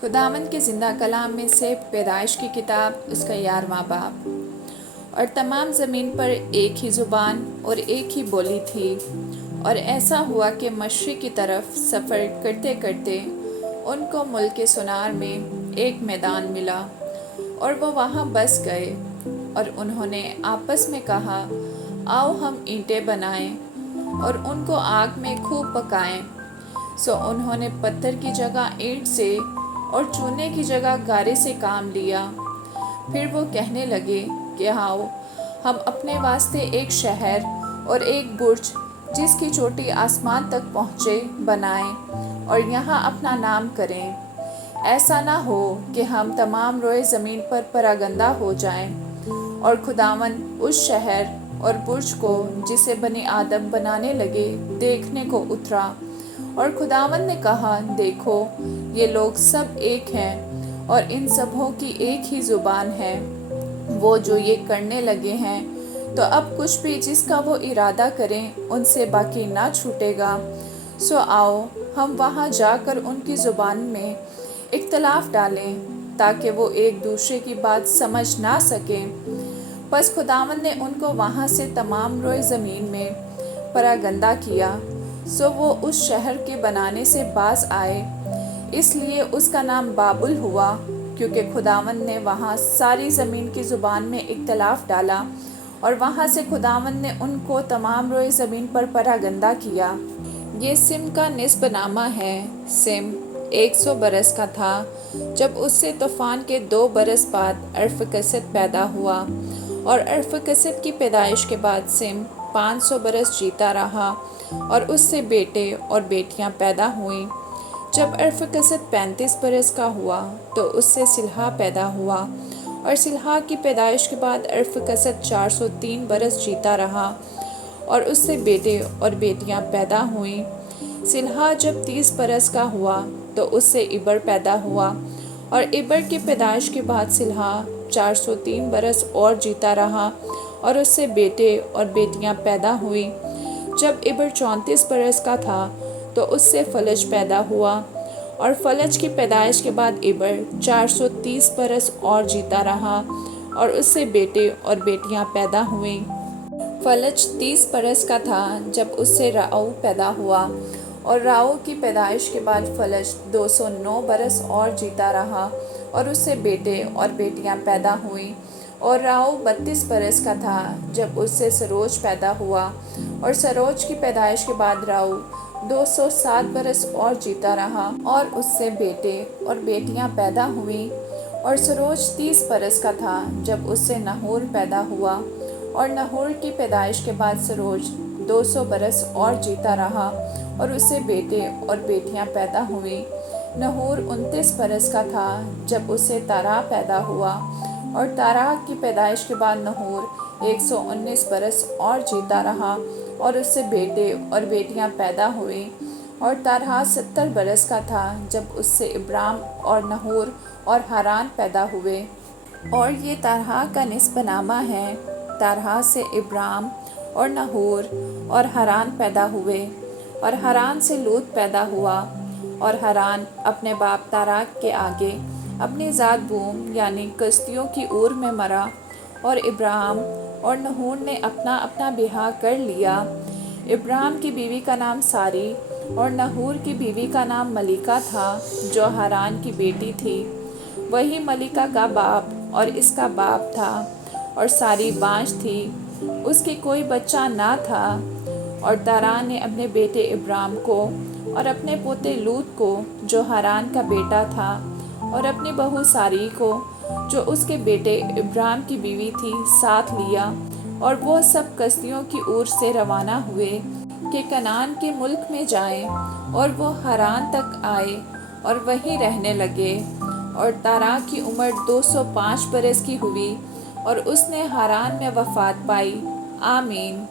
خداوند کے زندہ کلام میں سے پیدائش کی کتاب اس کا 11واں باب۔ اور تمام زمین پر ایک ہی زبان اور ایک ہی بولی تھی، اور ایسا ہوا کہ مشرق کی طرف سفر کرتے کرتے ان کو ملک سنار میں ایک میدان ملا، اور وہ وہاں بس گئے۔ اور انہوں نے آپس میں کہا، آؤ ہم اینٹیں بنائیں اور ان کو آگ میں خوب پکائیں۔ سو انہوں نے پتھر کی جگہ اینٹ سے اور چونے کی جگہ گارے سے کام لیا۔ پھر وہ کہنے لگے کہ آؤ ہم اپنے واسطے ایک شہر اور ایک برج جس کی چوٹی آسمان تک پہنچے بنائیں، اور یہاں اپنا نام کریں۔ ایسا نہ ہو کہ ہم تمام روئے زمین پر پراگندہ ہو جائیں۔ اور خداوند اس شہر اور برج کو جسے بنی آدم بنانے لگے دیکھنے کو اترا، اور خداوند نے کہا، دیکھو یہ لوگ سب ایک ہیں اور ان سبھوں کی ایک ہی زبان ہے۔ وہ جو یہ کرنے لگے ہیں تو اب کچھ بھی جس کا وہ ارادہ کریں ان سے باقی نہ چھوٹے گا۔ سو آؤ ہم وہاں جا کر ان کی زبان میں اختلاف ڈالیں تاکہ وہ ایک دوسرے کی بات سمجھ نہ سکیں۔ پس خداوند نے ان کو وہاں سے تمام روئے زمین میں پراگندہ کیا۔ سو وہ اس شہر کے بنانے سے باز آئے، اس لیے اس کا نام بابل ہوا، کیونکہ خداوند نے وہاں ساری زمین کی زبان میں اختلاف ڈالا، اور وہاں سے خداوند نے ان کو تمام روئے زمین پر پراگندہ کیا۔ یہ سم کا نسب نامہ ہے۔ سم 100 برس کا تھا جب اس سے طوفان کے 2 برس بعد ارفکسد پیدا ہوا، اور ارفکسد کی پیدائش کے بعد سم 500 برس جیتا رہا، اور اس سے بیٹے اور بیٹیاں پیدا ہوئیں۔ جب ارفکسد 35 برس کا ہوا تو اس سے سلہا پیدا ہوا، اور سلہا کی پیدائش کے بعد ارفکسد 403 برس جیتا رہا، اور اس سے بیٹے اور بیٹیاں پیدا ہوئیں۔ سلہا جب 30 برس کا ہوا تو اس سے عبر پیدا ہوا، اور عبر کی پیدائش کے بعد سلہا 403 برس اور جیتا رہا، اور اس سے بیٹے اور بیٹیاں پیدا ہوئیں۔ جب عبر 34 برس کا تھا تو اس سے فلج پیدا ہوا، اور فلج کی پیدائش کے بعد عبر 430 برس اور جیتا رہا، اور اس سے بیٹے اور بیٹیاں پیدا ہوئیں۔ فلج 30 برس کا تھا جب اس سے راؤ پیدا ہوا، اور راؤ کی پیدائش کے بعد فلج 209 برس اور جیتا رہا، اور اس سے بیٹے اور بیٹیاں پیدا ہوئیں۔ اور راؤ 32 برس کا تھا جب اس سے سروج پیدا ہوا، اور سروج کی پیدائش کے بعد راؤ 207 برس اور جیتا رہا، اور اس سے بیٹے اور بیٹیاں پیدا ہوئیں۔ اور سروج 30 برس کا تھا جب اس سے نحور پیدا ہوا، اور نحور کی پیدائش کے بعد سروج 200 برس اور جیتا رہا، اور اس سے بیٹے اور بیٹیاں پیدا ہوئیں۔ نحور 29 برس کا تھا جب اس سے تارا پیدا ہوا، اور تارا کی پیدائش کے بعد نحور 119 برس اور جیتا رہا، اور اس سے بیٹے اور بیٹیاں پیدا ہوئیں۔ اور تارا 70 برس کا تھا جب اس سے ابرام اور نحور اور حران پیدا ہوئے۔ اور یہ تارا کا نسب نامہ ہے۔ تارا سے ابرام اور نحور اور حران پیدا ہوئے، اور حران سے لوط پیدا ہوا۔ اور حران اپنے باپ تاراک کے آگے اپنی ذات بوم یعنی کسدیوں کی عور میں مرا، اور ابراہم اور نحور نے اپنا اپنا بیاہ کر لیا۔ ابراہم کی بیوی کا نام ساری اور نحور کی بیوی کا نام ملیکا تھا، جو حران کی بیٹی تھی۔ وہی ملیکا کا باپ اور اس کا باپ تھا، اور ساری بانجھ تھی، اس کی کوئی بچہ نہ تھا۔ اور تارا نے اپنے بیٹے ابرام کو اور اپنے پوتے لوط کو جو حران کا بیٹا تھا، اور اپنی بہو ساری کو جو اس کے بیٹے ابرام کی بیوی تھی ساتھ لیا، اور وہ سب کسدیوں کی عور سے روانہ ہوئے کہ کنعان کے ملک میں جائیں، اور وہ حران تک آئے اور وہیں رہنے لگے۔ اور تارا کی عمر 205 برس کی ہوئی، اور اس نے حران میں وفات پائی۔ آمین۔